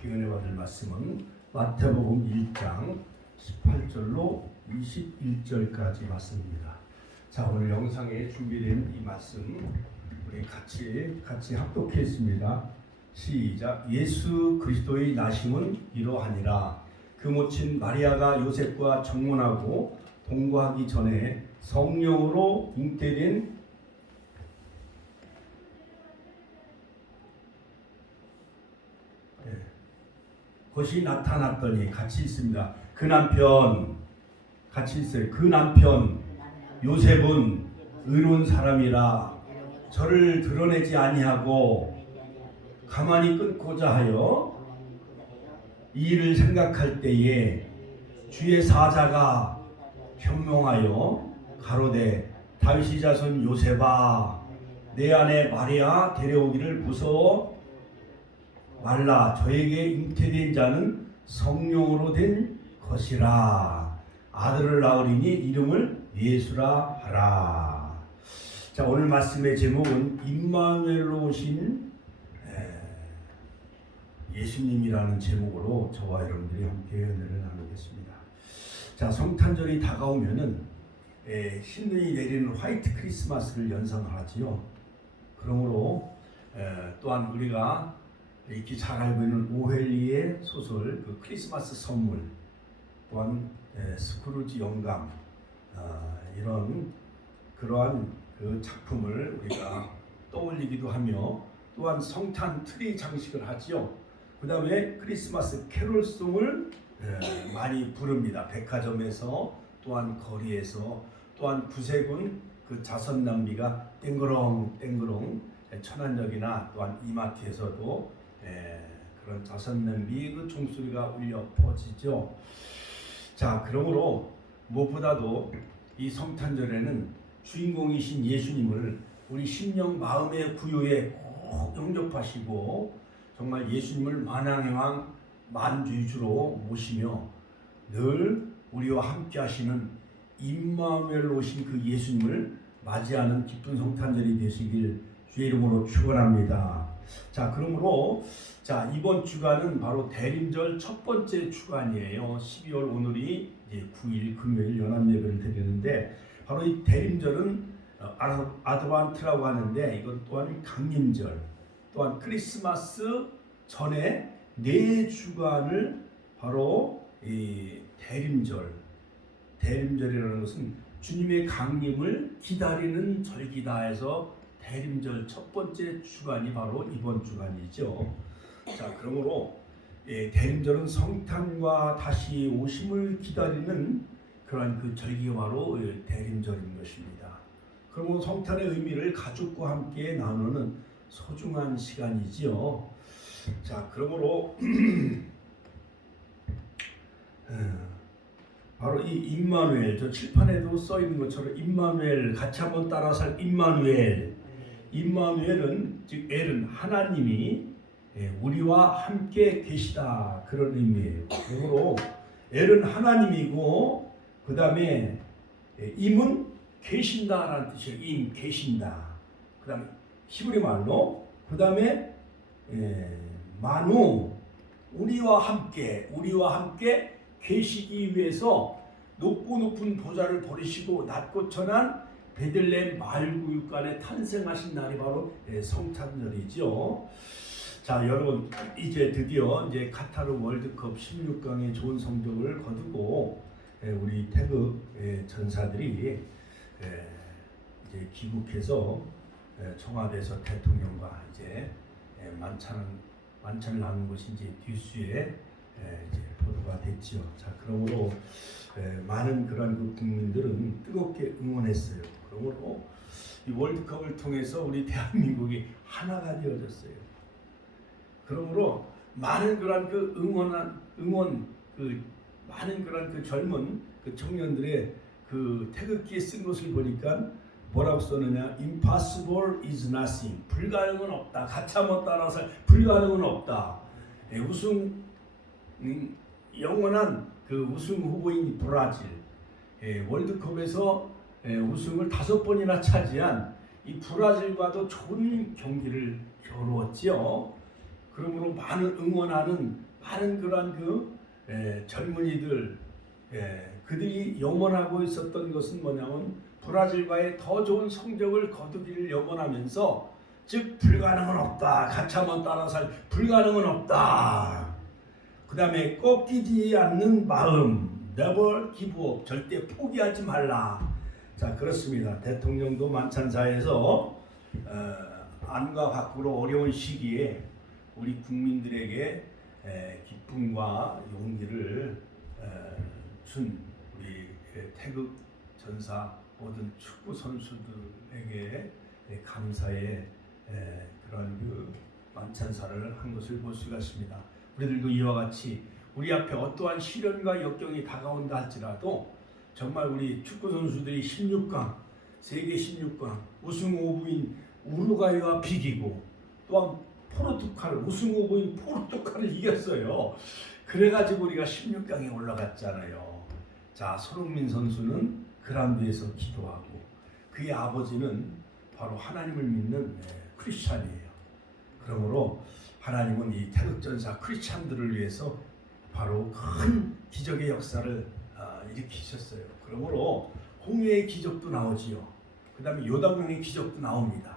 함께 은혜 받을 말씀은 마태복음 1장 18절로 21절까지 말씀입니다. 자, 오늘 영상에 준비된 이 말씀 우리 같이 합독했습니다. 시작. 예수 그리스도의 나심은 이러하니라. 그 모친 마리아가 요셉과 정혼하고 동거하기 전에 성령으로 잉태된 것이 나타났더니 같이 있습니다. 그 남편 같이 있어요. 그 남편 요셉은 의로운 사람이라 저를 드러내지 아니하고 가만히 끊고자 하여 이 일을 생각할 때에 주의 사자가 현명하여 가로되 다윗의 자손 요셉아 내 아내 마리아 데려오기를 무서워 말라. 저에게 잉태된 자는 성령으로 된 것이라. 아들을 낳으리니 이름을 예수라 하라. 자, 오늘 말씀의 제목은 임마누엘로 오신 예수님이라는 제목으로 저와 여러분들이 함께 은혜를 나누겠습니다. 자, 성탄절이 다가오면은 신눈이 내리는 화이트 크리스마스를 연상하지요. 그러므로 또한 우리가 익히 잘 알고 있는 오헬리의 소설 그 크리스마스 선물, 또한 스크루지 영감, 이런 그러한 그 작품을 우리가 떠올리기도 하며 또한 성탄 트리 장식을 하지요. 그 다음에 크리스마스 캐롤송을 많이 부릅니다. 백화점에서 또한 거리에서 또한 구세군 그 자선남비가 땡그렁 땡그렁 천안역이나 또한 이마트에서도 그런 자선냄비 그 종소리가 울려 퍼지죠. 자, 그러므로 무엇보다도 이 성탄절에는 주인공이신 예수님을 우리 심령 마음의 구유에 꼭 영접하시고 정말 예수님을 만왕의 왕 만주주로 모시며 늘 우리와 함께 하시는 임마누엘 오신 그 예수님을 맞이하는 기쁜 성탄절이 되시길 주의 이름으로 축원합니다. 자, 그러므로 이번 주간은 바로 대림절 첫 번째 주간이에요. 12월 오늘이 이제 9일 금요일 연합 예배를 드리는데 바로 이 대림절은 아드반트라고 하는데 이것 또한 강림절, 또한 크리스마스 전에 4주간을 바로 이 대림절이라는 것은 주님의 강림을 기다리는 절기다 해서 대림절 첫 번째 주간이 바로 이번 주간이죠. 자, 그러므로 대림절은 성탄과 다시 오심을 기다리는 그러한 그 절기가 바로 대림절인 것입니다. 그러므로 성탄의 의미를 가족과 함께 나누는 소중한 시간이지요. 자, 그러므로 바로 이 임마누엘, 저 칠판에도 써 있는 것처럼 임마누엘, 같이 한번 따라서 임마누엘은 즉 엘은 하나님이 우리와 함께 계시다 그런 의미예요. 그러므로 엘은 하나님이고 그 다음에 임은 계신다라는 뜻이에요. 임 계신다. 그 다음에 히브리 말로 그 다음에 마누 우리와 함께 계시기 위해서 높고 높은 보좌를 버리시고 낮고 천한 베들레헴 마을구육간에 탄생하신 날이 바로 성탄절이죠. 자, 여러분 이제 드디어 카타르 월드컵 16강의 좋은 성적을 거두고 우리 태극 전사들이 이제 귀국해서 청와대에서 대통령과 이제 만찬을 나눈 것이 이제 뉴스에 이제 보도가 됐지요. 자, 그러므로 많은 그런 그 국민들은 뜨겁게 응원했어요. 그러므로 이 월드컵을 통해서 우리 대한민국이 하나가 되어졌어요. 그러므로 많은 그런 그 많은 그런 그 젊은 그 청년들의 그 태극기에 쓴 것을 보니까 뭐라고 썼느냐? Impossible is nothing. 불가능은 없다. 같이 한번 따라서 불가능은 없다. 우승 영원한 그 우승 후보인 브라질 월드컵에서 우승을 5번이나 차지한 이 브라질과도 좋은 경기를 겨루었지요. 그러므로 많은 응원하는 많은 그러한 젊은이들 그들이 염원하고 있었던 것은 뭐냐면 브라질과의 더 좋은 성적을 거두기를 염원하면서 즉 불가능은 없다. 같이 한번 따라서 불가능은 없다. 그 다음에 꺾이지 않는 마음 never give up 절대 포기하지 말라. 자 그렇습니다. 대통령도 만찬사에서 안과 밖으로 어려운 시기에 우리 국민들에게 기쁨과 용기를 준 우리 태극 전사 모든 축구 선수들에게 감사의 그런 만찬사를 한 것을 볼 수가 있습니다. 우리들도 이와 같이 우리 앞에 어떠한 시련과 역경이 다가온다 할지라도 정말 우리 축구 선수들이 16강 세계 16강 우승 후보인 우루과이와 비기고 또한 포르투갈 우승 후보인 포르투갈을 이겼어요. 그래가지고 우리가 16강에 올라갔잖아요. 자 손흥민 선수는 그라운드에서 기도하고 그의 아버지는 바로 하나님을 믿는 크리스찬이에요. 그러므로 하나님은 이 태극전사 크리스찬들을 위해서 바로 큰 기적의 역사를 일으키셨어요. 그러므로 홍해의 기적도 나오지요. 그 다음에 요단강의 기적도 나옵니다.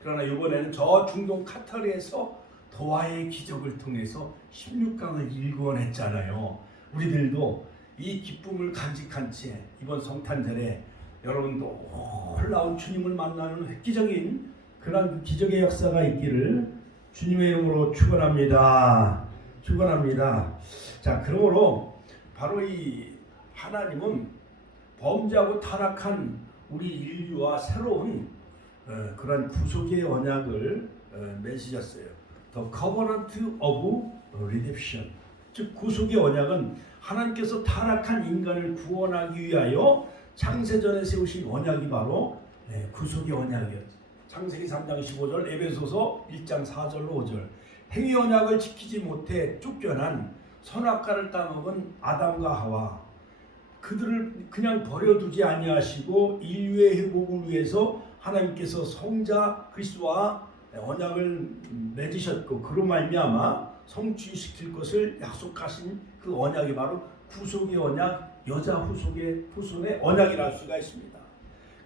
그러나 이번에는 저 중동 카타르에서 도하의 기적을 통해서 16강을 일궈냈잖아요. 우리들도 이 기쁨을 간직한 채 이번 성탄절에 여러분도 놀라운 주님을 만나는 획기적인 그런 기적의 역사가 있기를 주님의 이름으로 축원합니다. 축원합니다. 자, 그러므로 바로 이 하나님은 범죄하고 타락한 우리 인류와 새로운 그런 구속의 언약을 맺으셨어요. The Covenant of Redemption. 즉 구속의 언약은 하나님께서 타락한 인간을 구원하기 위하여 창세전에 세우신 언약이 바로 구속의 언약이었죠. 창세기 3장 15절, 에베소서 1장 4절로 5절. 행위 언약을 지키지 못해 쫓겨난 선악과를 따먹은 아담과 하와 그들을 그냥 버려두지 아니하시고 인류의 회복을 위해서 하나님께서 성자 그리스도와 언약을 맺으셨고 그로 말미암아 성취시킬 것을 약속하신 그 언약이 바로 구속의 언약, 여자 후손의 언약이라 할 수가 있습니다.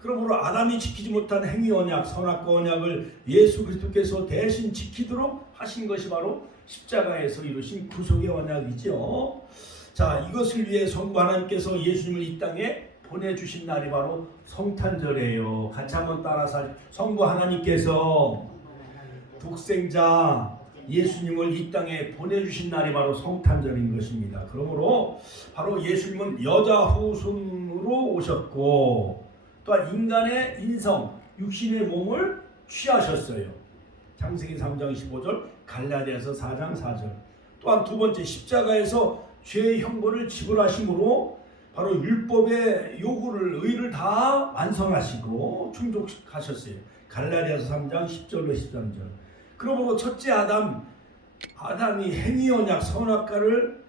그러므로 아담이 지키지 못한 행위 언약, 선악과 언약을 예수 그리스도께서 대신 지키도록 하신 것이 바로 십자가에서 이루신 구속의 언약이죠. 자, 이것을 위해 성부 하나님께서 예수님을 이 땅에 보내주신 날이 바로 성탄절이에요. 같이 한번 따라서 성부 하나님께서 독생자 예수님을 이 땅에 보내주신 날이 바로 성탄절인 것입니다. 그러므로 바로 예수님은 여자 후손으로 오셨고 또한 인간의 인성, 육신의 몸을 취하셨어요. 창세기 3장 15절, 갈라디아서 4장 4절. 또한 두 번째 십자가에서 죄의 형벌을 지불하심으로 바로 율법의 요구를 의를 다 완성하시고 충족하셨어요. 갈라디아서 3장 10절로 13절. 그러므로 첫째 아담이 행위 언약 선악과를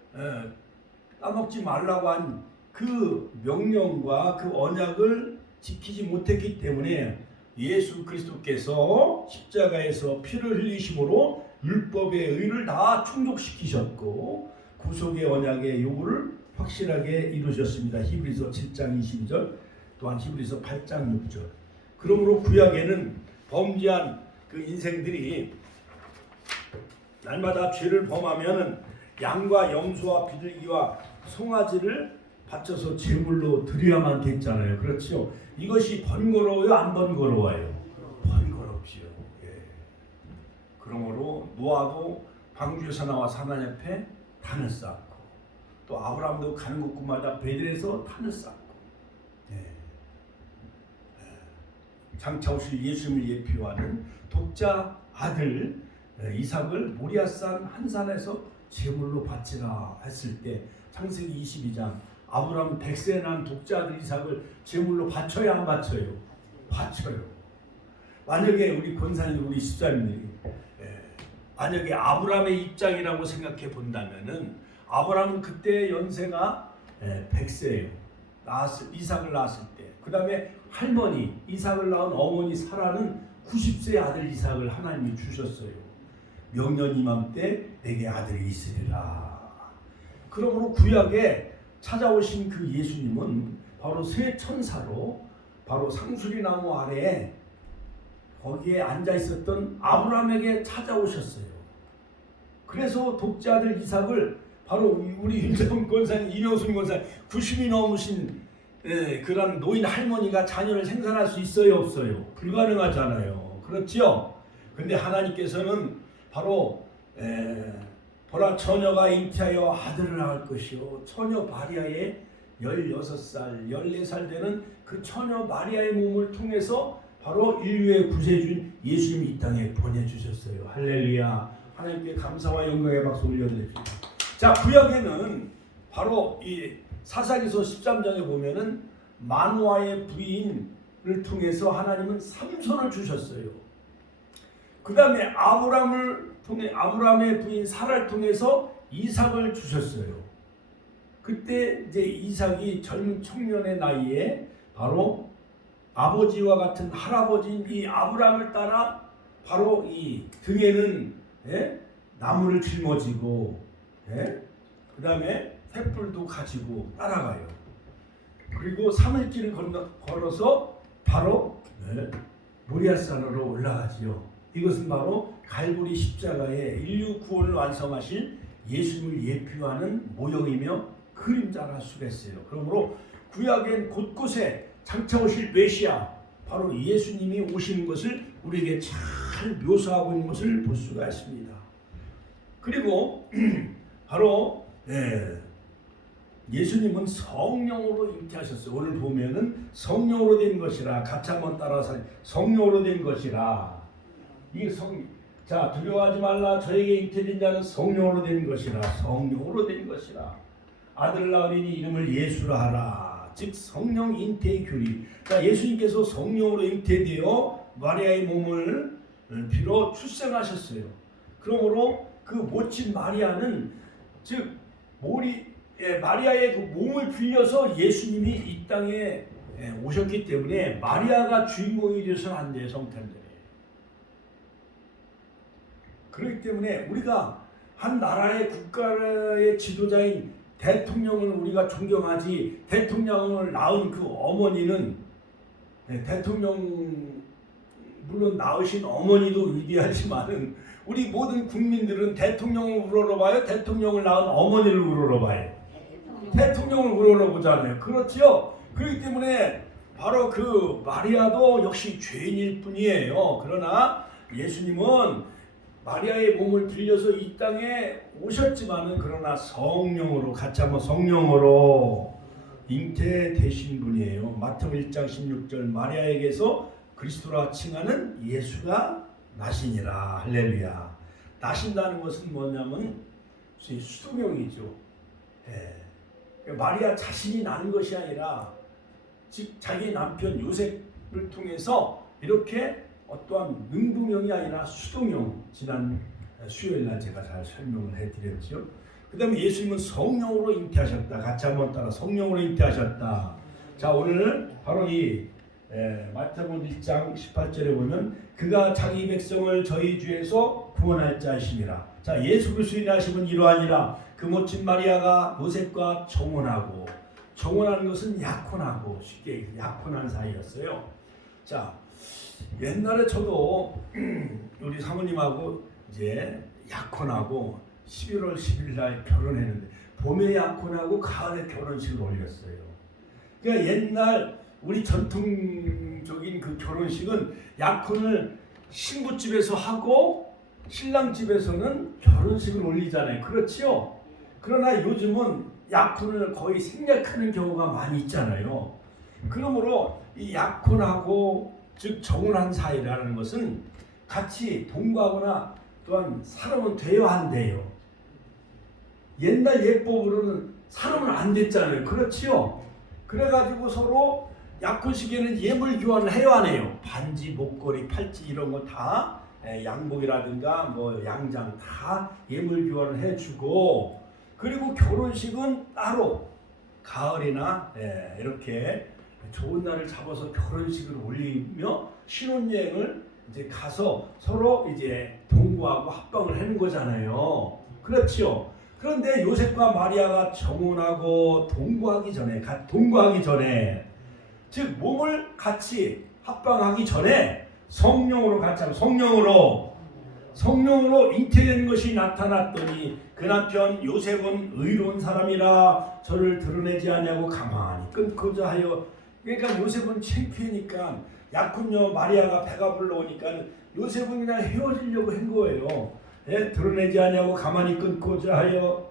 따먹지 말라고 한 그 명령과 그 언약을 지키지 못했기 때문에 예수 그리스도께서 십자가에서 피를 흘리심으로 율법의 의를 다 충족시키셨고 구속의 언약의 요구를 확실하게 이루셨습니다. 히브리서 7장 22절 또한 히브리서 8장 6절. 그러므로 구약에는 범죄한 그 인생들이 날마다 죄를 범하면 양과 염소와 비둘기와 송아지를 바쳐서 제물로 드려야만 됐잖아요. 그렇죠? 이것이 번거로워요? 안 번거로워요? 번거롭지요. 예. 그러므로 노아도 방주에서 나와 사나 옆에 단을 쌓고 또 아브라함도 가는 곳마다 베들에서 단을 쌓고 예. 장차 오실 예수님을 예표하는 독자 아들 이삭을 모리아산 한 산에서 제물로 바치라 했을 때 창세기 22장 아브라함 100세 난 독자 아들 이삭을 제물로 바쳐야 안 바쳐요? 바쳐요. 만약에 우리 권사님 우리 집사님들이 만약에 아브라함의 입장이라고 생각해 본다면은 아브라함은 그때 연세가 100세예요. 이삭을 낳았을 때. 그 다음에 할머니 이삭을 낳은 어머니 사라는 90세 아들 이삭을 하나님이 주셨어요. 명년 이맘때 내게 아들이 있으리라. 그러므로 구약에 찾아오신 그 예수님은 바로 새 천사로 바로 상수리 나무 아래에 거기에 앉아 있었던 아브라함에게 찾아오셨어요. 그래서 독자들 이삭을 바로 우리 윤정훈 권사님, 이명순 권사님 90이 넘으신 그런 노인 할머니가 자녀를 생산할 수 있어요, 없어요? 불가능하잖아요. 그렇죠? 근데 하나님께서는 바로 보라 처녀가 잉태하여 아들을 낳을 것이요 처녀 마리아의 16살, 14살 되는 그 처녀 마리아의 몸을 통해서 바로 인류의 구세주인 예수님이 이 땅에 보내주셨어요. 할렐루야. 하나님께 감사와 영광의 박수 올려드립니다. 자, 구약에는 바로 이 사사기서 13장에 보면은 마누아의 부인을 통해서 하나님은 삼손을 주셨어요. 그 다음에 아브라함의 부인 사라를 통해서 이삭을 주셨어요. 그때 이제 이삭이 젊은 청년의 나이에 바로 아버지와 같은 할아버지인 이 아브라함을 따라 바로 이 등에는 나무를 짊어지고 그 다음에 횃불도 가지고 따라가요. 그리고 3일길을 걸어서 바로 모리아산으로 올라가지요. 이것은 바로 갈보리 십자가의 인류 구원을 완성하실 예수님을 예표하는 모형이며 그림자라 수겠어요. 그러므로 구약엔 곳곳에 장차 오실 메시아 바로 예수님이 오시는 것을 우리에게 잘 묘사하고 있는 것을 볼 수가 있습니다. 그리고 바로 예수님은 성령으로 잉태하셨어요. 오늘 보면은 성령으로 된 것이라 같이 한번 따라서 성령으로 된 것이라 자 두려워하지 말라 저에게 잉태된 자는 성령으로 된 것이라 성령으로 된 것이라 아들 낳으리니 이름을 예수라 하라 즉 성령 잉태의 교리. 자 예수님께서 성령으로 잉태되어 마리아의 몸을 빌어 출생하셨어요. 그러므로 그 모친 마리아는 즉 마리아의 그 몸을 빌려서 예수님이 이 땅에 오셨기 때문에 마리아가 주인공이 되어서는 안 돼요. 성탄절에. 그렇기 때문에 우리가 한 나라의 국가의 지도자인 대통령을 우리가 존경하지 대통령을 낳은 그 어머니는 대통령 물론 낳으신 어머니도 위대하지만은 우리 모든 국민들은 대통령을 우러러봐요? 대통령을 낳은 어머니를 우러러봐요? 대통령을 우러러보잖아요. 그렇죠? 그렇기 때문에 바로 그 마리아도 역시 죄인일 뿐이에요. 그러나 예수님은 마리아의 몸을 빌려서 이 땅에 오셨지만은 그러나 성령으로 같이 한번 성령으로 잉태되신 분이에요. 마태복음 1장 16절 마리아에게서 그리스도라 칭하는 예수가 나시니라. 할렐루야. 나신다는 것은 뭐냐면 수동형이죠. 마리아 자신이 낳은 것이 아니라 즉 자기 남편 요셉을 통해서 이렇게 어떠한 능동형이 아니라 수동형. 지난 수요일날 제가 잘 설명을 해드렸죠. 그 다음에 예수님은 성령으로 잉태하셨다. 같이 한번 따라 성령으로 잉태하셨다. 자 오늘 바로 이 마태복음 1장 18절에 보면 그가 자기 백성을 저희 주에서 구원할 자이심이라. 자 예수 그리스도의 나심은 이러하니라. 그 모친 마리아가 요셉과 정혼하는 것은 약혼하고 쉽게 약혼한 사이였어요. 자 옛날에 저도 우리 사모님하고 이제 약혼하고 11월 10일 날 결혼했는데 봄에 약혼하고 가을에 결혼식을 올렸어요. 그러니까 옛날 우리 전통적인 그 결혼식은 약혼을 신부집에서 하고 신랑집에서는 결혼식을 올리잖아요. 그렇지요? 그러나 요즘은 약혼을 거의 생략하는 경우가 많이 있잖아요. 그러므로 이 약혼하고 즉 정혼한 사이라는 것은 같이 동거하거나 또한 사람은 돼야 한대요. 옛날 예법으로는 사람은 안 됐잖아요. 그렇지요? 그래가지고 서로 약혼식에는 예물 교환을 해야 하네요. 반지, 목걸이, 팔찌 이런 거 다 양복이라든가 뭐 양장 다 예물 교환을 해주고 그리고 결혼식은 따로 가을이나 이렇게 좋은 날을 잡아서 결혼식을 올리며 신혼여행을 이제 가서 서로 이제 동거하고 합방을 하는 거잖아요. 그렇죠? 그런데 요셉과 마리아가 정혼하고 동거하기 전에 즉 몸을 같이 합방하기 전에 성령으로 같이 하면 성령으로 잉태된 것이 나타났더니 그 남편 요셉은 의로운 사람이라 저를 드러내지 아니하고 가만히 끊고자 하여. 그러니까 요셉은 창피하니까 약혼녀 마리아가 배가 불러오니까 요셉은 그냥 헤어지려고 한 거예요. 예? 드러내지 아니하고 가만히 끊고자 하여.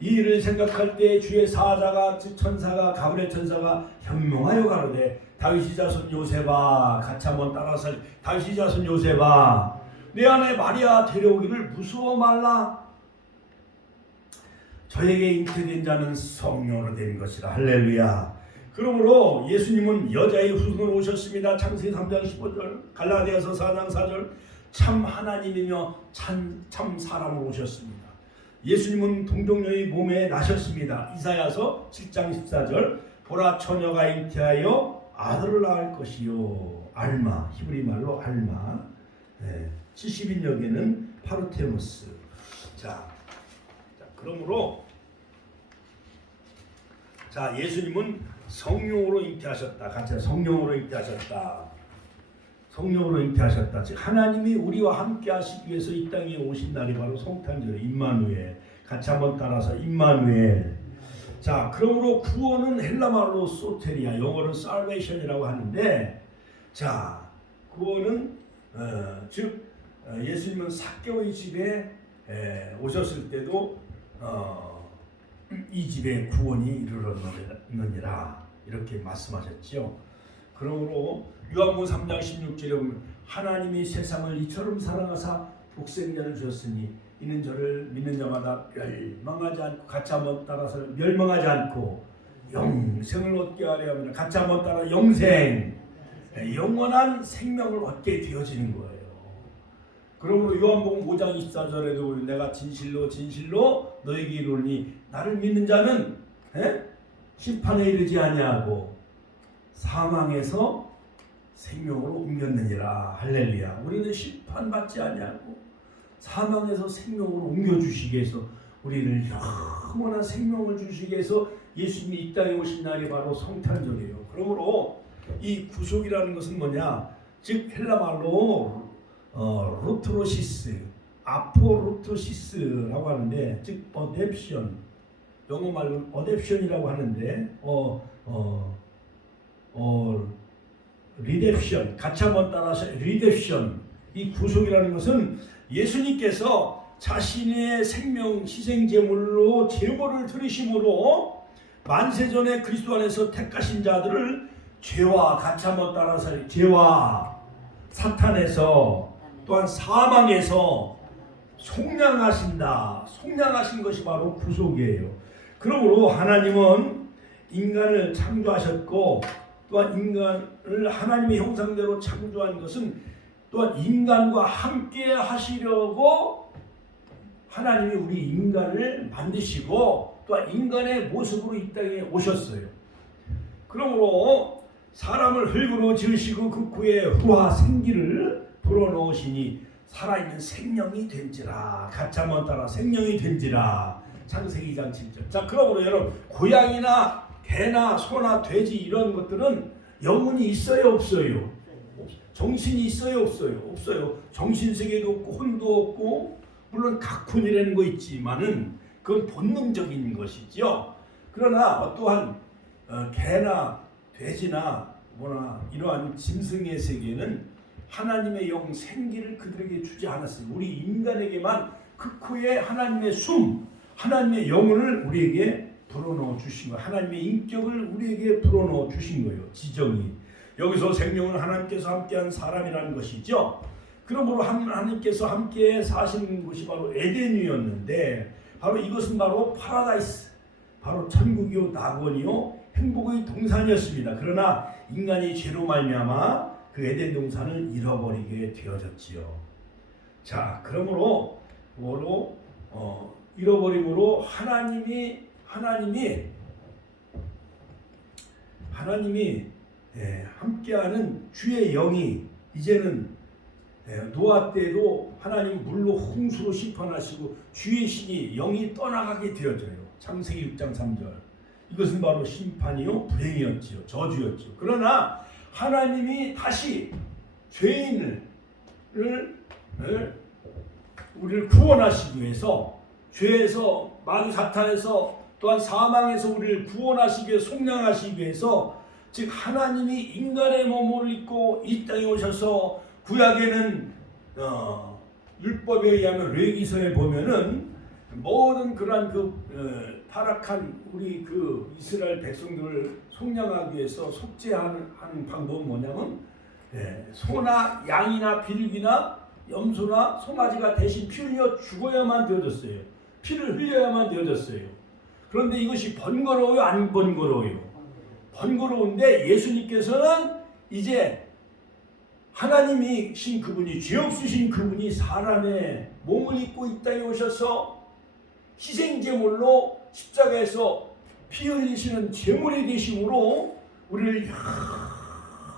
이 일을 생각할 때 주의 사자가 천사가 가브리엘 천사가 현명하여 가로되 다윗의 자손 요셉아, 같이 한번 따라서 다윗의 자손 요셉아, 내 아내 마리아 데려오기를 무서워 말라. 저에게 잉태된 자는 성령으로 된 것이라. 할렐루야. 그러므로 예수님은 여자의 후손으로 오셨습니다. 창세기 3장 15절, 갈라디아서 4장 4절, 참 하나님이며 참 사람으로 오셨습니다. 예수님은 동정녀의 몸에 나셨습니다. 이사야서 7장 14절, 보라 처녀가 잉태하여 아들을 낳을 것이요. 알마, 히브리 말로 알마. 70인역에는 파르테모스. 자, 그러므로 예수님은 성령으로 잉태하셨다. 같이 성령으로 잉태하셨다. 성령으로 잉태하셨다. 즉 하나님이 우리와 함께 하시기 위해서 이 땅에 오신 날이 바로 성탄절, 임마누엘. 같이 한번 따라서 임마누엘. 자, 그러므로 구원은 헬라말로 소테리아, 영어로 salvation이라고 하는데, 자, 구원은 즉 예수님은 삭개오의 집에 오셨을 때도 이 집에 구원이 이르렀느니라 이렇게 말씀하셨죠. 그러므로 요한복음 3장 16절에 보면 하나님이 세상을 이처럼 사랑하사 독생자를 주셨으니 이는 저를 믿는 자마다 멸망하지 않고, 같이 한번 따라서 멸망하지 않고 영생을 얻게 하려 합니다. 같이 한번 따라 영생, 영원한 생명을 얻게 되어지는 거예요. 그러므로 요한복음 5장 24절에도 내가 진실로 너에게 이르노니 나를 믿는 자는 심판에 이르지 아니하고 사망에서 생명으로 옮겼느니라. 할렐루야. 우리는 심판받지 아니하고 사망에서 생명으로 옮겨주시기 위해서, 우리를 영원한 생명을 주시기 위해서 예수님이 이 땅에 오신 날이 바로 성탄절이에요. 그러므로 이 구속이라는 것은 뭐냐, 즉 헬라말로 루트로시스, 아포루토시스라고 하는데, 즉 어댑션, 영어 말로 어댑션이라고 하는데, 리뎀션, 같이 한번 따라서 리뎀션. 이 구속이라는 것은 예수님께서 자신의 생명 희생 제물로 제물을 드리심으로 만세전에 그리스도 안에서 택하신 자들을 죄와, 같이 한번 따라서 죄와 사탄에서 또한 사망에서 속량하신다. 속량하신 것이 바로 구속이에요. 그러므로 하나님은 인간을 창조하셨고, 또한 인간을 하나님의 형상대로 창조한 것은 또한 인간과 함께 하시려고 하나님이 우리 인간을 만드시고 또한 인간의 모습으로 이 땅에 오셨어요. 그러므로 사람을 흙으로 지으시고 그 코에 후와 생기를 불어넣으시니 살아있는 생명이 된지라. 같이 한번 따라 생명이 된지라. 창세기 2장 7절. 자, 그러므로 여러분, 고양이나 개나 소나 돼지 이런 것들은 영혼이 있어요, 없어요? 정신이 있어요, 없어요? 없어요. 정신세계도 없고 혼도 없고, 물론 각혼이라는 거 있지만은 그건 본능적인 것이죠. 그러나 또한 개나 돼지나 뭐나 이러한 짐승의 세계는 하나님의 영 생기를 그들에게 주지 않았어요. 우리 인간에게만 그 코에 하나님의 숨, 하나님의 영혼을 우리에게 불어넣어 주신 거예요. 하나님의 인격을 우리에게 불어넣어 주신 거예요. 지정이. 여기서 생명은 하나님께서 함께한 사람이라는 것이죠. 그러므로 하나님께서 함께 사시는 곳이 바로 에덴이었는데, 바로 이것은 바로 파라다이스, 바로 천국이요 낙원이요 행복의 동산이었습니다. 그러나 인간이 죄로 말미암아 그 에덴 동산을 잃어버리게 되어졌지요. 자, 그러므로 잃어버림으로 하나님이 함께하는 주의 영이 이제는 노아 때도 하나님 물로 홍수로 심판하시고 주의 신이 영이 떠나가게 되어져요. 창세기 6장 3절. 이것은 바로 심판이요 불행이었지요. 저주였지요. 그러나 하나님이 다시 죄인을 우리를 구원하시기 위해서 죄에서 마귀 사탄에서 또한 사망에서 우리를 구원하시기 위해 속량하시기 위해서 즉 하나님이 인간의 몸을 입고 이 땅에 오셔서 구약에는 율법에 의하면 레위기서에 보면은 모든 그러한 타락한 우리 이스라엘 백성들을 속량하기 위해서 속죄하는 방법은 뭐냐면 소나 양이나 비둘기나 염소나 송아지가 대신 피 흘려 죽어야만 되어졌어요. 피를 흘려야만 되어졌어요. 그런데 이것이 번거로워요, 안 번거로워요? 번거로운데 예수님께서는 이제 하나님이신 그분이 죄 없으신 그분이 사람의 몸을 입고 이 땅에 오셔서 희생제물로 십자가에서 피 흘리시는 제물이 되심으로 우리를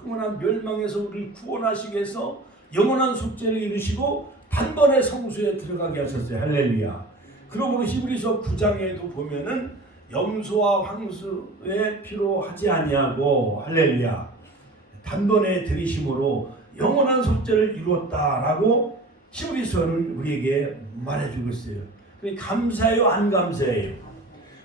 영원한 멸망에서 우리를 구원하시기 위해서 영원한 속죄를 이루시고 단번에 성수에 들어가게 하셨어요. 할렐루야. 그러므로 히브리서 9장에도 보면은 염소와 황소의 피로 하지 아니하고 할렐루야 단번에 들이심으로 영원한 속죄를 이루었다라고 히브리서는 우리에게 말해주고 있어요. 감사해요, 안 감사해요?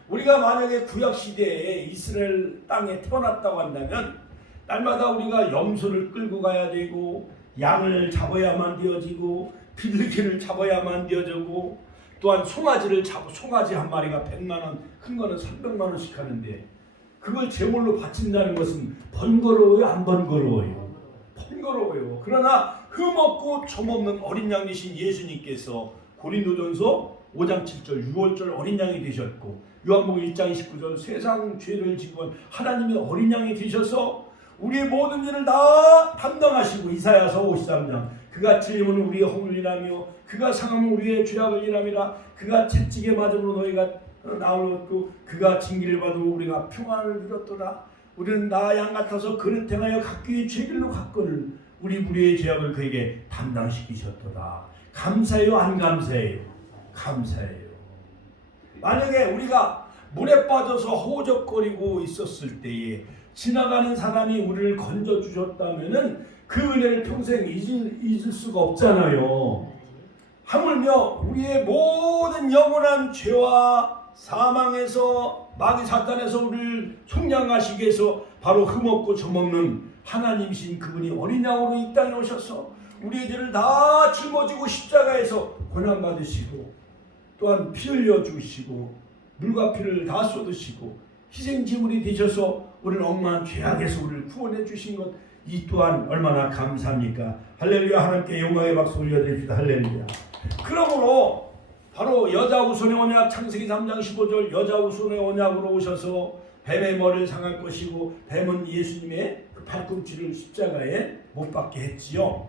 우리가 만약에 구약 시대에 이스라엘 땅에 태어났다고 한다면 날마다 우리가 염소를 끌고 가야 되고 양을 잡아야만 되어지고 비둘기를 잡아야만 되어지고 또한 송아지를 송아지 한 마리가 100만 원, 큰 거는 300만 원씩 하는데 그걸 제물로 바친다는 것은 번거로워요, 안 번거로워요? 번거로워요. 그러나 흠없고 점없는 어린 양 되신 예수님께서 고린도전서 5장 7절 6월절 어린 양이 되셨고 요한복음 1장 29절 세상 죄를 지고 하나님의 어린 양이 되셔서 우리의 모든 일을 다 담당하시고 이사야서 53장 그가 찔림은 우리의 허물을 인하며 그가 상함은 우리의 죄악을 인함이라 그가 채찍에 맞음으로 너희가 나으렀고 그가 징계를 받으면 우리가 평안을 누렸도다. 우리는 나 양 같아서 그를 행하여 각기의 죄길로 갔거늘 우리 무리의 죄악을 그에게 담당시키셨도다. 감사해요, 안 감사해요? 감사해요. 만약에 우리가 물에 빠져서 허우적거리고 있었을 때에 지나가는 사람이 우리를 건져주셨다면은 그 은혜를 평생 잊을 수가 없잖아요. 하물며 우리의 모든 영원한 죄와 사망에서 마귀 사탄에서 우리를 속량하시기 위해서 바로 흠없고 점없는 하나님이신 그분이 어린 양으로 이 땅에 오셔서 우리의 죄를 다 짊어지고 십자가에서 고난받으시고 또한 피 흘려 주시고 물과 피를 다 쏟으시고 희생제물이 되셔서 우리를 억만한 죄악에서 우리를 구원해 주신 것 이 또한 얼마나 감사합니까? 할렐루야. 하나님께 영광의 박수 올려드립시다. 할렐루야. 그러므로 바로 여자 후손의 언약 창세기 3장 15절 여자 후손의 언약으로 오셔서 뱀의 머리를 상할 것이고 뱀은 예수님의 그 발꿈치를 십자가에 못 박게 했지요.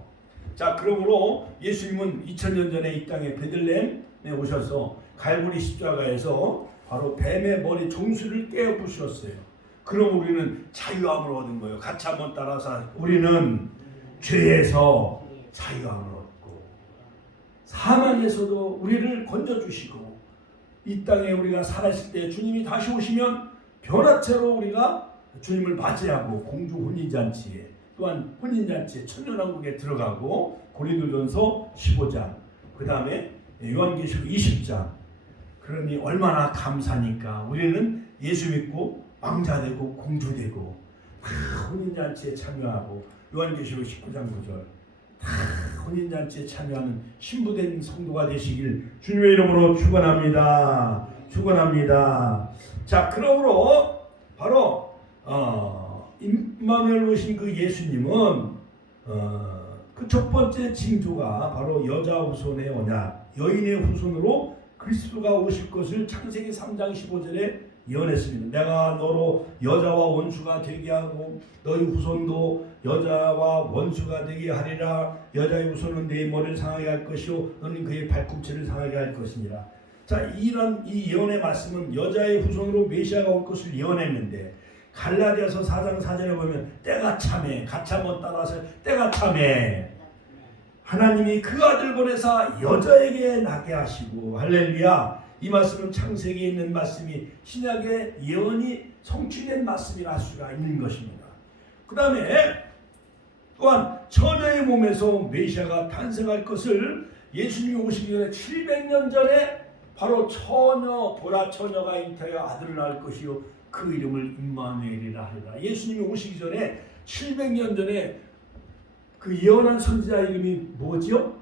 자, 그러므로 예수님은 2000년 전에 이 땅에 베들레헴에 오셔서 갈보리 십자가에서 바로 뱀의 머리 종수를 떼어 부셨어요. 그럼 우리는 자유함을 얻은 거예요. 같이 한번 따라서 우리는 죄에서 자유함을 얻고 사망에서도 우리를 건져주시고 이 땅에 우리가 살았을 때 주님이 다시 오시면 변화체로 우리가 주님을 맞이하고 공주 혼인잔치에 또한 혼인잔치에 천년왕국에 들어가고 고린도전서 15장 그 다음에 요한계시록 20장 그러니 얼마나 감사니까 우리는 예수 믿고 왕자 되고 공주 되고 혼인잔치에 참여하고 요한계시록 19장 9절 다 혼인잔치에 참여하는 신부된 성도가 되시길 주님의 이름으로 축원합니다. 축원합니다. 자, 그러므로 바로 임마누엘 오신 그 예수님은 그 첫 번째 징조가 바로 여자 후손의 언약, 여인의 후손으로 그리스도가 오실 것을 창세기 3장 15절에 예언했습니다. 내가 너로 여자와 원수가 되게 하고 너희 후손도 여자와 원수가 되게 하리라. 여자의 후손은 네 머리를 상하게 할 것이요 너는 그의 발꿈치를 상하게 할 것이니라. 자, 이런 이 예언의 말씀은 여자의 후손으로 메시아가 올 것을 예언했는데 갈라디아서 4장 4절에 보면 때가 참해 같이 한번 따라서 때가 참해 하나님이 그 아들 보내사 여자에게 나게 하시고 할렐루야. 이 말씀은 창세기에 있는 말씀이 신약의 예언이 성취된 말씀이라 할 수가 있는 것입니다. 그 다음에 또한 처녀의 몸에서 메시아가 탄생할 것을 예수님이 오시기 전에 700년 전에 바로 처녀 보라 처녀가 잉태하여 아들을 낳을 것이요 그 이름을 임마누엘이라 하리라. 예수님이 오시기 전에 700년 전에 그 예언한 선지자 이름이 뭐지요?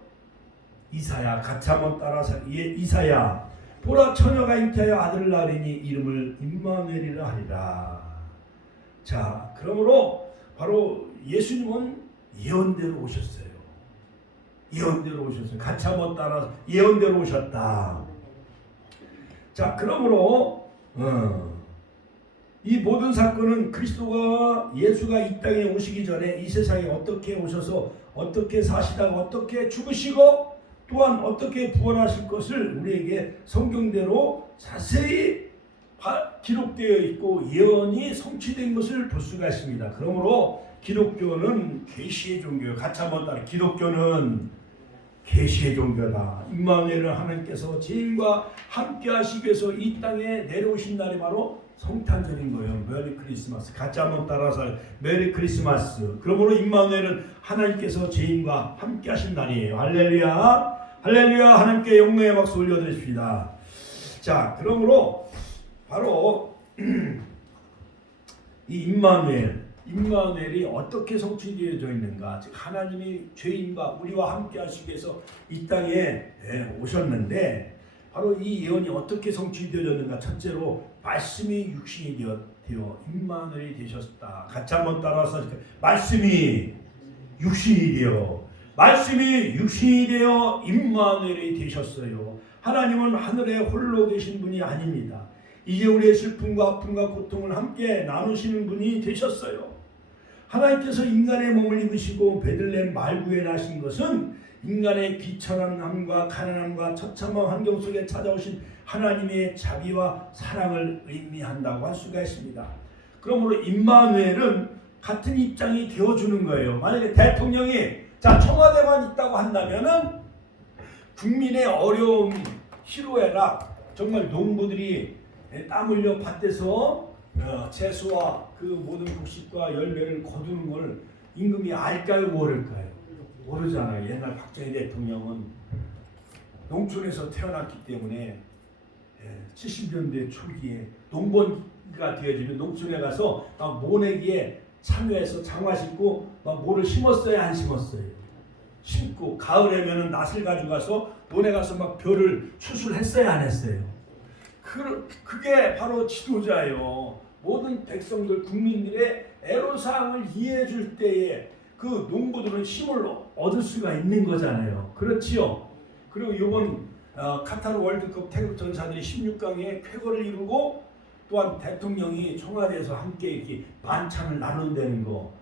이사야. 같이 한번 따라서 이사야. 보라 처녀가 잉태하여 아들을 낳으리니 이름을 임마누엘이라 하리라. 자, 그러므로 바로 예수님은 예언대로 오셨어요. 예언대로 오셨어요. 같이 한번 따라서 예언대로 오셨다. 자, 그러므로 이 모든 사건은 그리스도가 예수가 이 땅에 오시기 전에 이 세상에 어떻게 오셔서 어떻게 사시다가 어떻게 죽으시고 또한 어떻게 부활하실 것을 우리에게 성경대로 자세히 기록되어 있고 예언이 성취된 것을 볼 수가 있습니다. 그러므로 기독교는 계시의 종교예요. 같이 한번 따라 기독교는 계시의 종교다. 임마누엘은 하나님께서 죄인과 함께 하시기 위해서 이 땅에 내려오신 날이 바로 성탄절인 거예요. 메리 크리스마스. 같이 한번 따라서 메리 크리스마스. 그러므로 임마누엘은 하나님께서 죄인과 함께 하신 날이에요. 할렐루야. 할렐루야. 하나님께 영광의 박수 올려드립니다. 자, 그러므로 바로 이 임마누엘이 어떻게 성취되어져 있는가? 즉 하나님이 죄인과 우리와 함께 하시기 위해서 이 땅에 오셨는데 바로 이 예언이 어떻게 성취되어졌는가? 첫째로 말씀이 육신이 되어 임마누엘이 되셨다. 같이 한번 따라서 말씀이 육신이 되어 임마누엘이 되셨어요. 하나님은 하늘에 홀로 계신 분이 아닙니다. 이제 우리의 슬픔과 아픔과 고통을 함께 나누시는 분이 되셨어요. 하나님께서 인간의 몸을 입으시고 베들레헴 말구에 나신 것은 인간의 비천함과 가난함과 처참한 환경 속에 찾아오신 하나님의 자비와 사랑을 의미한다고 할 수가 있습니다. 그러므로 임마누엘은 같은 입장이 되어주는 거예요. 만약에 대통령이 청와대만 있다고 한다면은 국민의 어려움, 희로애락, 정말 농부들이 땀 흘려 밭에서 채소와 그 모든 곡식과 열매를 거두는 걸 임금이 알까요, 모를까요? 모르잖아요. 옛날 박정희 대통령은 농촌에서 태어났기 때문에 70년대 초기에 농번기가 되어지면 농촌에 가서 막 모내기에 참여해서 장화 신고 막 모를 심었어요, 안 심었어요? 심고 가을에면은 낫을 가져가서 논에 가서 막 벼를 추수했어요, 안 했어요? 그게 바로 지도자예요. 모든 백성들, 국민들의 애로사항을 이해해 줄 때에 그 농부들은 힘을 얻을 수가 있는 거잖아요. 그렇지요? 그리고 이번 카타르 월드컵 태극 전사들이 16강에 쾌거를 이루고 또한 대통령이 청와대에서 함께 이렇게 만찬을 나눈다는 거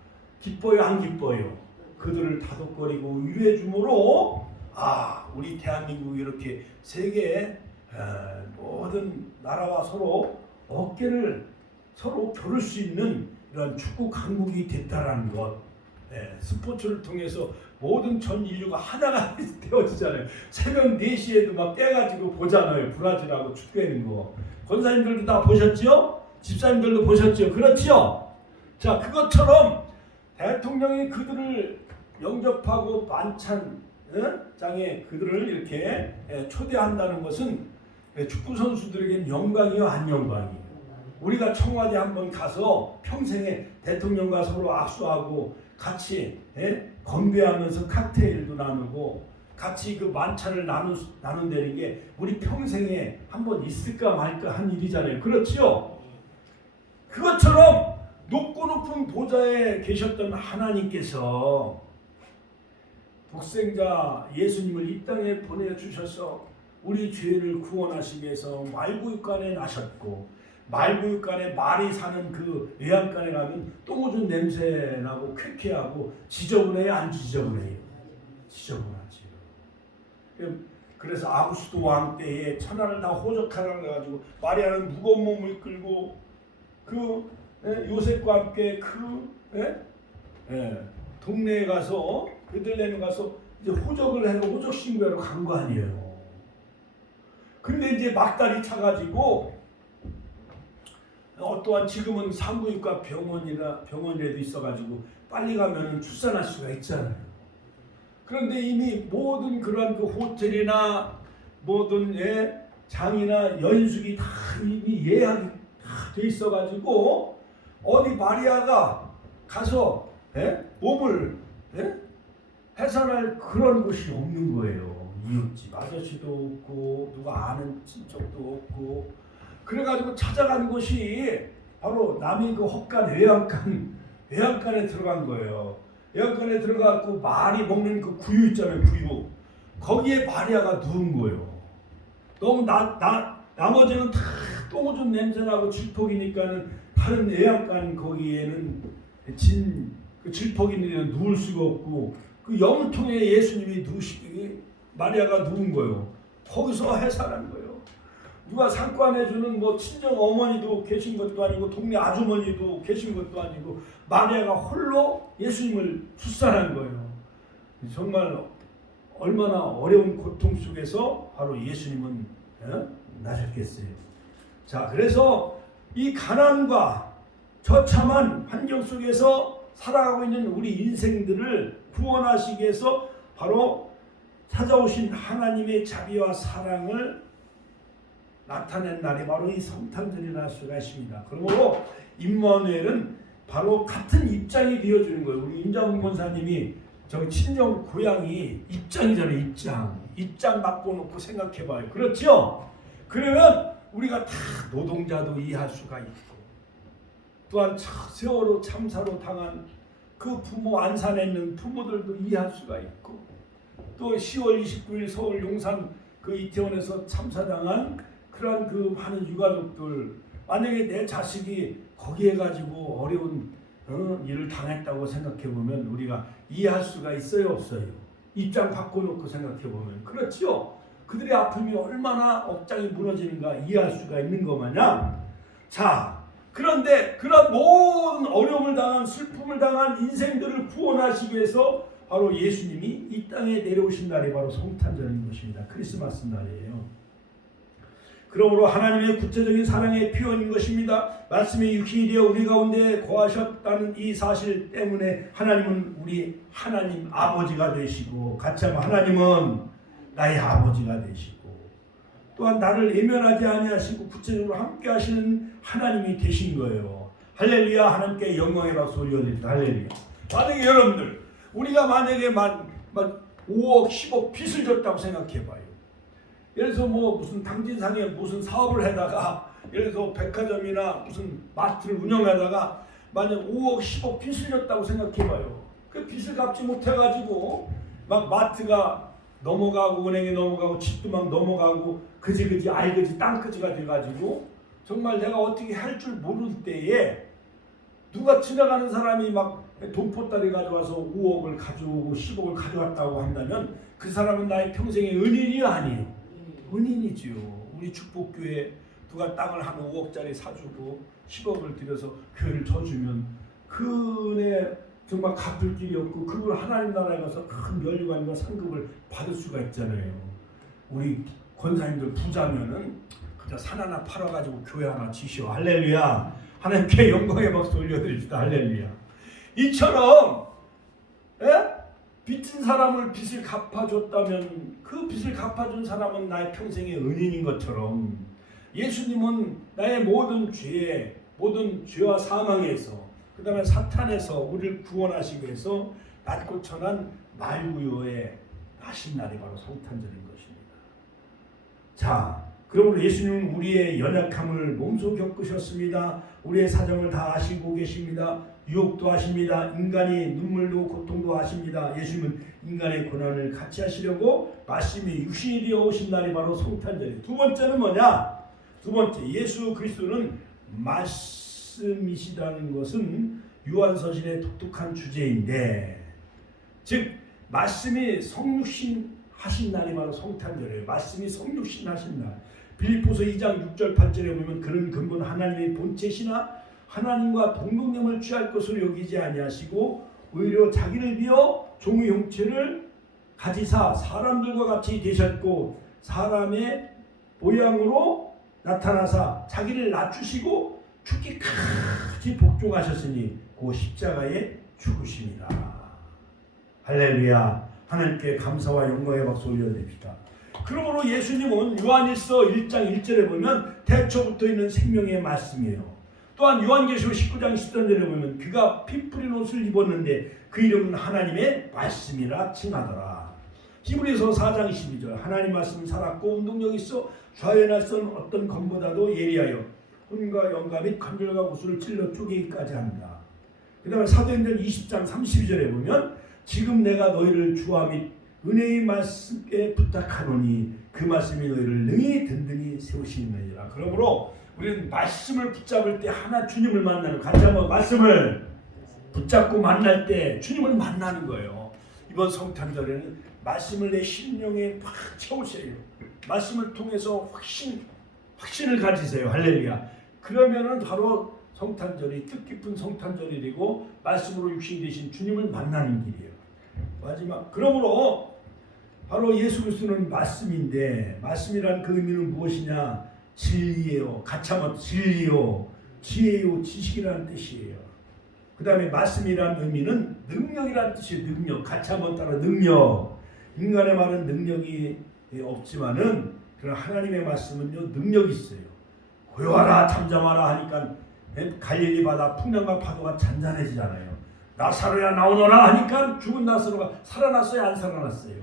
기뻐요, 안 기뻐요? 그들을 다독거리고 위로해 주므로 우리 대한민국이 이렇게 세계의 모든 나라와 서로 어깨를 서로 겨룰 수 있는 이런 축구 강국이 됐다라는 것. 스포츠를 통해서 모든 전 인류가 하나가 되어지잖아요. 새벽 4시에도 막 깨가지고 보잖아요. 브라질하고 축구하는 거. 권사님들도 다 보셨죠? 집사님들도 보셨죠? 그렇죠? 자, 그것처럼 대통령이 그들을 영접하고 만찬장에 그들을 이렇게 초대한다는 것은 축구 선수들에게는 영광이요, 안 영광이요? 우리가 청와대 한번 가서 평생에 대통령과 서로 악수하고 같이 건배하면서 칵테일도 나누고 같이 그 만찬을 나눈다는 게 우리 평생에 한번 있을까 말까 한 일이잖아요. 그렇지요? 그것처럼 높고 높은 보좌에 계셨던 하나님께서 독생자 예수님을 이 땅에 보내주셔서 우리 죄를 구원하시기 위해서 말구육간에 나셨고 말구육간에 말이 사는 그 외양간에 가면 똥 오줌 냄새 나고 쾌쾌하고 지저분해요, 안 지저분해요? 지저분하지요. 그래서 아구수도 왕 때에 천하를 다 호적하라 가지고 마리아는 무거운 몸을 끌고 그 요셉과 함께 그 동네에 가서 베들레헴에 가서 이제 호적을 해서 호적 신고하러 간 거 아니에요. 근데 이제 막달이 차가지고 또한 지금은 산부인과 병원이라도 있어가지고 빨리 가면은 출산할 수가 있잖아요. 그런데 이미 모든 그런 그 호텔이나 모든 장이나 연숙이 다 이미 예약이 다 돼 있어가지고 어디 마리아가 가서 몸을 해산할 그런 곳이 없는 거예요. 이웃집 아저씨도 없고 누가 아는 친척도 없고 그래가지고 찾아간 곳이 바로 남이 그 헛간 외양간에 들어간 거예요. 외양간에 들어가고 말이 먹는 그 구유 있잖아요. 구유. 거기에 마리아가 누운 거예요. 너무 나머지는 다 똥오줌 냄새나고 질퍽이니까는 다른 외양간 거기에는 그 질퍽 있는 데는 누울 수가 없고 그 여물통에 예수님이 마리아가 누운 거예요. 거기서 해산한 거예요. 누가 상관해주는 뭐 친정 어머니도 계신 것도 아니고 동네 아주머니도 계신 것도 아니고 마리아가 홀로 예수님을 출산한 거예요. 정말 얼마나 어려운 고통 속에서 바로 예수님은 나셨겠어요. 자, 그래서 이 가난과 처참한 환경 속에서 살아가고 있는 우리 인생들을 구원하시기 위해서 바로 찾아오신 하나님의 자비와 사랑을 나타낸 날이 바로 이 성탄절이라 할 수가 있습니다. 그러므로 임마누엘은 바로 같은 입장이 되어주는 거예요. 우리 임장훈 권사님이 저기 친정 고향이 입장이잖아요. 입장 바꿔놓고 생각해봐요. 그렇죠? 그러면 우리가 다 노동자도 이해할 수가 있고 또한 세월호 참사로 당한 그 부모 안산에 있는 부모들도 이해할 수가 있고 또 10월 29일 서울 용산 그 이태원에서 참사당한 그런 그 많은 유가족들 만약에 내 자식이 거기에 가지고 어려운 일을 당했다고 생각해보면 우리가 이해할 수가 있어요 없어요? 입장 바꿔놓고 생각해보면 그렇지요. 그들의 아픔이 얼마나 억장이 무너지는가 이해할 수가 있는 것 마냥 자 그런데 그런 모든 어려움을 당한 슬픔을 당한 인생들을 구원하시기 위해서 바로 예수님이 이 땅에 내려오신 날이 바로 성탄절인 것입니다. 크리스마스 날이에요. 그러므로 하나님의 구체적인 사랑의 표현인 것입니다. 말씀이 육신이 되어 우리 가운데 거하셨다는 이 사실 때문에 하나님은 우리 하나님 아버지가 되시고 같이 하면 하나님은 나의 아버지가 되시고 또한 나를 외면하지 아니하시고 구체적으로 함께 하시는 하나님이 되신 거예요. 할렐루야. 하나님께 영광의 박수 올려드립니다. 할렐루야. 만약에 여러분들 우리가 만약에 5억 10억 빚을 졌다고 생각해봐요. 예를 들어서 뭐 무슨 당진상에 무슨 사업을 하다가 예를 들어서 백화점이나 무슨 마트를 운영하다가 만약 5억 10억 빚을 졌다고 생각해봐요. 그 빚을 갚지 못해가지고 막 마트가 넘어가고 은행에 넘어가고 집도 막 넘어가고 그지 알그지 땅그지가 돼가지고 정말 내가 어떻게 할 줄 모를 때에 누가 지나가는 사람이 막 돈포다리 가져와서 5억을 가져오고 10억을 가져왔다고 한다면 그 사람은 나의 평생의 은인이 아니에요. 은인이지요. 우리 축복교회 누가 땅을 한 5억짜리 사주고 10억을 들여서 교회를 져주면 그 은혜 정말 갚을 길이 없고 그걸 하나님 나라에 가서 큰 면류관과 상급을 받을 수가 있잖아요. 우리 권사님들 부자면은 그저 산 하나 팔아가지고 교회 하나 지시오. 할렐루야. 하나님께 영광의 박수 올려드립시다. 할렐루야. 이처럼 빚진 사람을 빚을 갚아줬다면 그 빚을 갚아준 사람은 나의 평생의 은인인 것처럼 예수님은 나의 모든 죄와 사망에서 그 다음에 사탄에서 우리를 구원하시기 위해서 낮고 천한 말구요에 하신 날이 바로 성탄절인 것입니다. 자, 그러므로 예수님은 우리의 연약함을 몸소 겪으셨습니다. 우리의 사정을 다 아시고 계십니다. 유혹도 하십니다. 인간이 눈물도 고통도 하십니다. 예수님은 인간의 고난을 같이 하시려고 말씀이 육신이 되어 오신 날이 바로 성탄절이에요. 두 번째는 뭐냐? 두 번째, 예수 그리스도는 말씀이시다는 것은 요한서신의 독특한 주제인데 즉 말씀이 성육신 하신 날이 바로 성탄절이에요. 말씀이 성육신 하신 날. 빌립보서 2장 6절 8절에 보면 그런 근본 하나님의 본체시나 하나님과 동등됨을 취할 것으로 여기지 아니하시고 오히려 자기를 비어 종의 형체를 가지사 사람들과 같이 되셨고 사람의 모양으로 나타나사 자기를 낮추시고 죽기까지 복종하셨으니 그 십자가에 죽으심이라. 할렐루야. 하나님께 감사와 영광의 박수 올려드립시다. 그러므로 예수님은 요한일서 1장 1절에 보면 태초부터 있는 생명의 말씀이에요. 또한 요한계시록 19장 13절에 보면 그가 피 뿌린 옷을 입었는데 그 이름은 하나님의 말씀이라 칭하더라. 히브리서 4장 12절 하나님 말씀은 살았고 운동력이 있어 좌에 날선 어떤 검보다도 예리하여 혼과 영과 및 관절과 구슬을 찔러 쪼개기까지 합니다. 그 다음에 사도행전 20장 32절에 보면 지금 내가 너희를 주와 및 은혜의 말씀에 부탁하노니 그 말씀이 너희를 능히 든든히 세우시느니라. 그러므로 우리는 말씀을 붙잡을 때 하나 주님을 만나는, 같이 한번 말씀을 붙잡고 만날 때 주님을 만나는 거예요. 이번 성탄절에는 말씀을 내 심령에 팍 채우세요. 말씀을 통해서 확신을 가지세요. 할렐루야. 그러면은 바로 성탄절이 뜻깊은 성탄절이 되고 말씀으로 육신이 되신 주님을 만나는 길이에요. 마지막, 그러므로 바로 예수 그리스도는 말씀인데 말씀이란 그 의미는 무엇이냐? 진리예요. 같이 한번 진리요, 지혜요, 지식이라는 뜻이에요. 그 다음에 말씀이란 의미는 능력이라는 뜻이에요. 능력. 같이 한번 따라 능력. 인간의 말은 능력이 없지만은 그런 하나님의 말씀은요 능력이 있어요. 고요하라 잠잠하라 하니까 갈릴리 바다 풍랑과 파도가 잔잔해지잖아요. 나사로야 나오너라 하니까 죽은 나사로가 살아났어요, 안 살아났어요?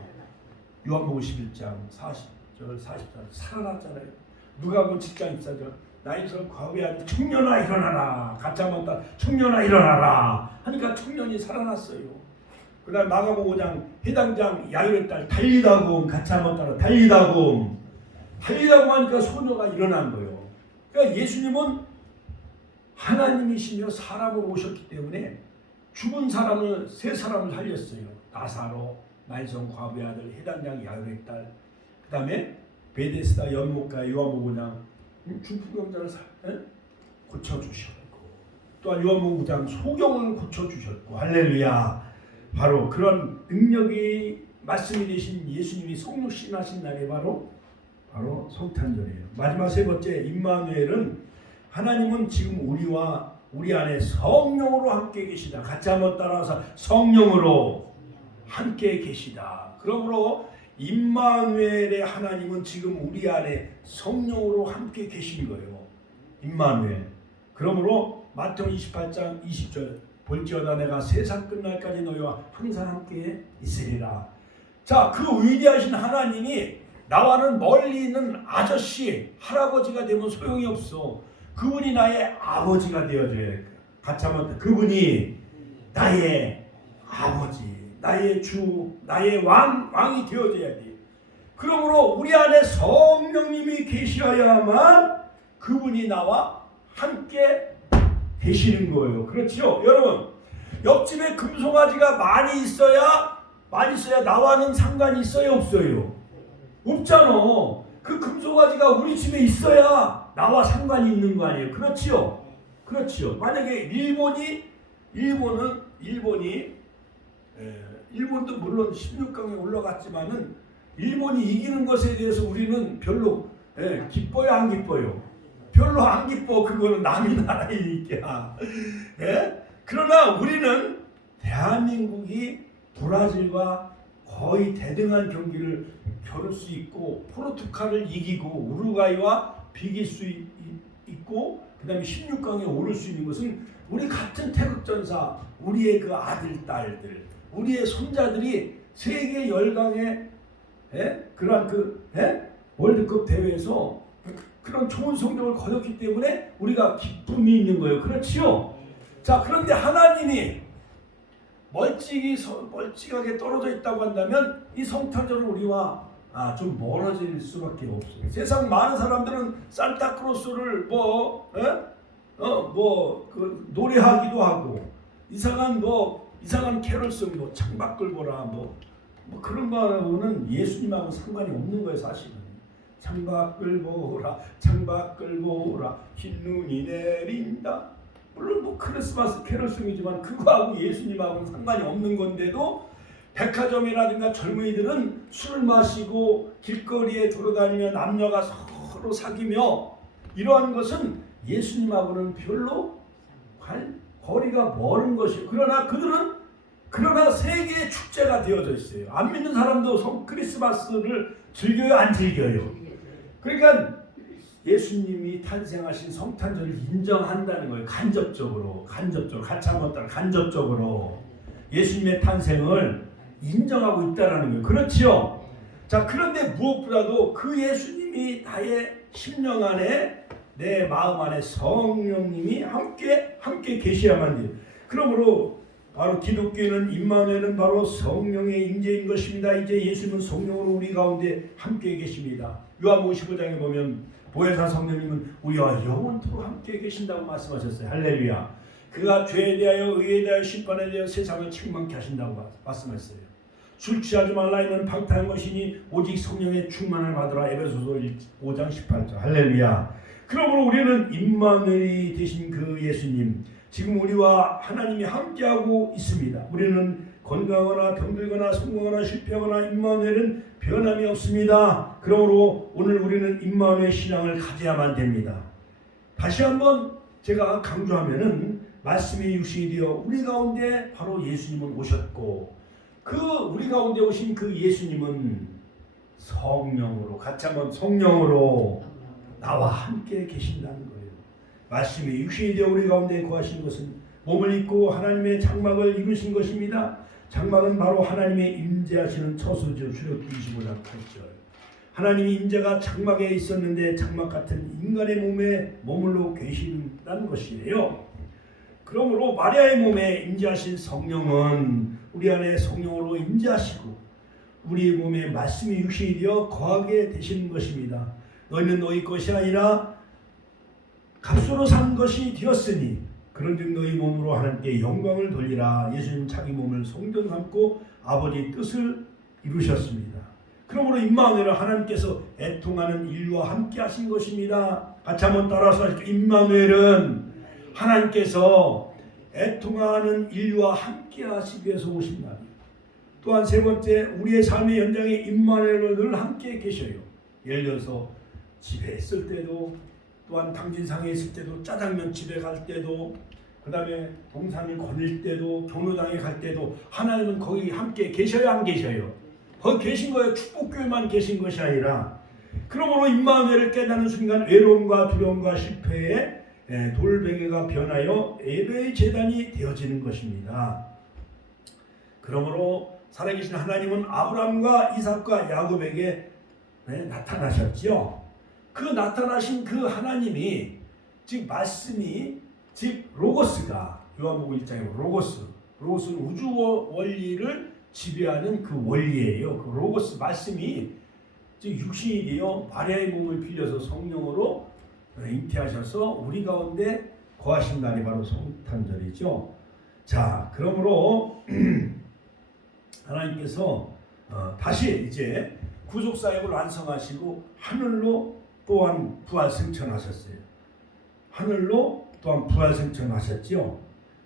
요한복음 11장 40절 44절 살아났잖아요. 누가복음 7장 24절 나이스런 과부의 아들 청년아 일어나라. 같이 한번 따라 청년아 일어나라 하니까 청년이 살아났어요. 그 다음 마가복음 5장 해당장 야이로의 딸 달리다곰, 같이 한번 따라 달리다곰 하니까 소녀가 일어난 거예요. 그러니까 예수님은 하나님이시며 사람으로 오셨기 때문에 죽은 사람을 세 사람을 살렸어요. 나사로, 나인성 과부의 아들, 해당장 야이로의 딸, 그 다음에 베데스다 연못가 요한복음 5장 중풍병자를 고쳐주셨고, 또한 요한복음 5장 소경을 고쳐주셨고, 할렐루야. 바로 그런 능력이 말씀이 되신 예수님이 성육신하신 날이 바로 성탄절이에요. 마지막 세 번째 임마누엘은 하나님은 지금 우리 안에 성령으로 함께 계시다. 같이 한번 따라서 성령으로 함께 계시다. 그러므로 임마누엘의 하나님은 지금 우리 안에 성령으로 함께 계신 거예요. 임마누엘. 그러므로 마태복음 28장 20절 볼지어다 내가 세상 끝날까지 너희와 항상 함께 있으리라. 자, 그 위대하신 하나님이 나와는 멀리 있는 아저씨, 할아버지가 되면 소용이 없어. 그분이 나의 아버지가 되어줘야 돼. 같이 한번 그분이 나의 아버지, 나의 주, 나의 왕이 되어줘야 돼. 그러므로 우리 안에 성령님이 계셔야만 그분이 나와 함께 되시는 거예요. 그렇죠? 여러분, 옆집에 금송아지가 많이 있어야 나와는 상관이 있어요, 없어요? 없잖아. 그 금송아지가 우리 집에 있어야 나와 상관이 있는 거 아니에요? 그렇지요? 그렇지요. 만약에 일본도 물론 16강에 올라갔지만은 일본이 이기는 것에 대해서 우리는 별로 기뻐요, 안 기뻐요? 별로 안 기뻐. 그거는 남의 나라이니까. 그러나 우리는 대한민국이 브라질과 거의 대등한 경기를 겨룰 수 있고 포르투갈을 이기고 우루과이와 비길 수 있고 그 다음에 16강에 오를 수 있는 것은 우리 같은 태극전사, 우리의 그 아들, 딸들, 우리의 손자들이 세계 열강의 그러한 월드컵 대회에서 그런 좋은 성적을 거뒀기 때문에 우리가 기쁨이 있는 거예요. 그렇지요? 자, 그런데 하나님이 멀찍하게 떨어져 있다고 한다면 이 성탄절은 우리와 좀 멀어질 수밖에 없어요. 세상 많은 사람들은 산타크로스를 노래하기도 하고 이상한 캐럴송 창밖을 보라 그런 거는 예수님하고 상관이 없는 거예요, 사실은. 창밖을 보라, 창밖을 보라, 흰눈이 내린다. 물론 크리스마스 캐럴송이지만 그거하고 예수님하고는 상관이 없는 건데도 백화점이라든가 젊은이들은 술을 마시고 길거리에 돌아다니며 남녀가 서로 사귀며 이러한 것은 예수님하고는 별로 거리가 멀은 것이에요. 그러나 세계의 축제가 되어져 있어요. 안 믿는 사람도 크리스마스를 즐겨요, 안 즐겨요? 그러니까 예수님이 탄생하신 성탄절을 인정한다는 거예요. 간접적으로 같이 한번 따라 간접적으로 예수님의 탄생을 인정하고 있다라는 거예요. 그렇지요? 자, 그런데 무엇보다도 그 예수님이 나의 심령 안에 내 마음 안에 성령님이 함께 계셔야만 돼요. 그러므로 바로 기독교는 임마누엘은 바로 성령의 임재인 것입니다. 이제 예수님은 성령으로 우리 가운데 함께 계십니다. 요한복음 15장에 보면 보혜사 성령님은 우리와 영원토록 함께 계신다고 말씀하셨어요. 할렐루야. 그가 죄에 대하여 의에 대하여 심판에 대하여 세상을 책망케 하신다고 말씀했어요. 술 취하지 말라 이는 방탕한 것이니 오직 성령의 충만을 받으라. 에베소서 5장 18절. 할렐루야. 그러므로 우리는 임마누엘이 되신 그 예수님, 지금 우리와 하나님이 함께하고 있습니다. 우리는 건강하거나 병들거나 성공하거나 실패하거나 임마누엘은 변함이 없습니다. 그러므로 오늘 우리는 임마누엘 신앙을 가져야만 됩니다. 다시 한번 제가 강조하면은 말씀이 육신이 되어 우리 가운데 바로 예수님은 오셨고 그 우리 가운데 오신 그 예수님은 성령으로 같이 한번 성령으로 나와 함께 계신다는 거예요. 말씀이 육신이 되어 우리 가운데 거하신 것은 몸을 입고 하나님의 장막을 입으신 것입니다. 장막은 바로 하나님의 임재하시는 처소죠. 출애굽기 25장 8절. 하나님의 임재가 장막에 있었는데 장막 같은 인간의 몸에 머물러 계신다는 것이에요. 그러므로 마리아의 몸에 임재하신 성령은 우리 안에 성령으로 임재하시고 우리 몸에 말씀이 육신이 되어 거하게 되시는 것입니다. 너희는 너희 것이 아니라 값으로 산 것이 되었으니 그런즉 너희 몸으로 하나님께 영광을 돌리라. 예수님 자기 몸을 성전 삼고 아버지 뜻을 이루셨습니다. 그러므로 임마누엘은 하나님께서 애통하는 인류와 함께 하신 것입니다. 같이 한번 따라서 하실게요. 임마누엘은 하나님께서 애통하는 인류와 함께 하시기 위해서 오신 날이에요. 또한 세 번째, 우리의 삶의 현장에 임마누엘은 늘 함께 계셔요. 예를 들어서 집에 있을 때도, 또한 당진상에 있을 때도, 짜장면 집에 갈 때도, 그 다음에 동산을 거닐 때도, 경로당에 갈 때도 하나님은 거기 함께 계셔요, 안 계셔요? 거기 계신 거예요. 축복교회만 계신 것이 아니라. 그러므로 임마누엘을 깨닫는 순간 외로움과 두려움과 실패에 돌베개가 변하여 예배의 제단이 되어지는 것입니다. 그러므로 살아계신 하나님은 아브라함과 이삭과 야곱에게 나타나셨죠. 그 나타나신 그 하나님이 즉 말씀이 즉 로고스가 요한복음 1장에 로고스는 우주 원리를 지배하는 그 원리예요. 그 로고스 말씀이 즉 육신이 되어 마리아의 몸을 빌려서 성령으로 잉태하셔서 우리 가운데 거하신 날이 바로 성탄절이죠. 자, 그러므로 하나님께서 다시 이제 구속 사역을 완성하시고 하늘로 또한 부활 승천하셨어요. 하늘로 또한 부활 승천하셨죠.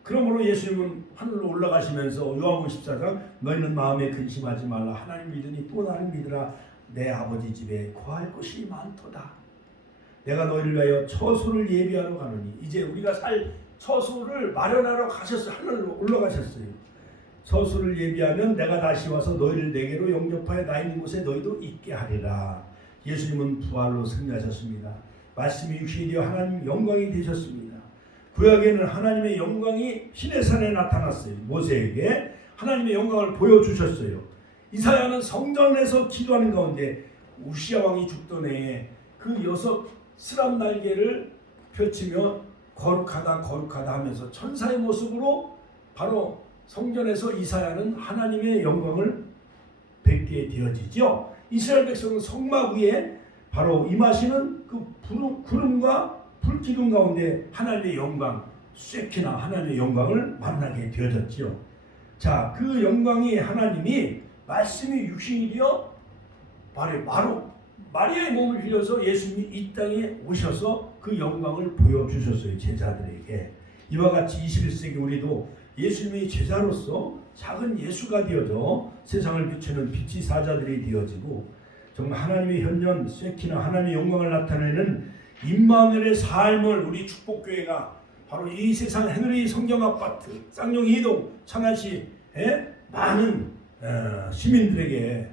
그러므로 예수님은 하늘로 올라가시면서 요한복음 14장 너희는 마음에 근심하지 말라. 하나님 믿으니 또 나를 믿으라. 내 아버지 집에 거할 곳이 많도다. 내가 너희를 위하여 처소를 예비하러 가노니. 이제 우리가 살 처소를 마련하러 가셨어요. 하늘로 올라가셨어요. 처소를 예비하면 내가 다시 와서 너희를 내게로 영접하여 나 있는 곳에 너희도 있게 하리라. 예수님은 부활로 승리하셨습니다. 말씀이 육신이 되어 하나님 영광이 되셨습니다. 구약에는 하나님의 영광이 시내산에 나타났어요. 모세에게 하나님의 영광을 보여주셨어요. 이사야는 성전에서 기도하는 가운데 우시야 왕이 죽던 해에 그 6 스람 날개를 펼치며 거룩하다 거룩하다 하면서 천사의 모습으로 바로 성전에서 이사야는 하나님의 영광을 뵙게 되어지죠. 이스라엘 백성은 성막 위에 바로 임하시는 그 구름과 불기둥 가운데 하나님의 영광, 쇠키나 하나님의 영광을 만나게 되어졌죠. 자, 그 영광이 하나님이 말씀이 육신이 되어 바로 마리아의 몸을 빌려서 예수님이 이 땅에 오셔서 그 영광을 보여주셨어요. 제자들에게. 이와 같이 21세기 우리도 예수님의 제자로서 작은 예수가 되어져 세상을 비추는 빛이 사자들이 되어지고 정말 하나님의 현존 세키나 하나님의 영광을 나타내는 임마누엘의 삶을 우리 축복교회가 바로 이 세상 헤너리 성경 아파트 쌍용 이동 천안시의 많은 시민들에게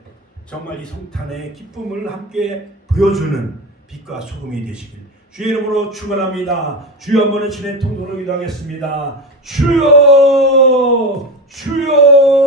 정말 이 성탄의 기쁨을 함께 보여주는 빛과 소금이 되시길 주의 이름으로 축원합니다. 주여 한번 주의 통도로 기도하겠습니다. 주여 주여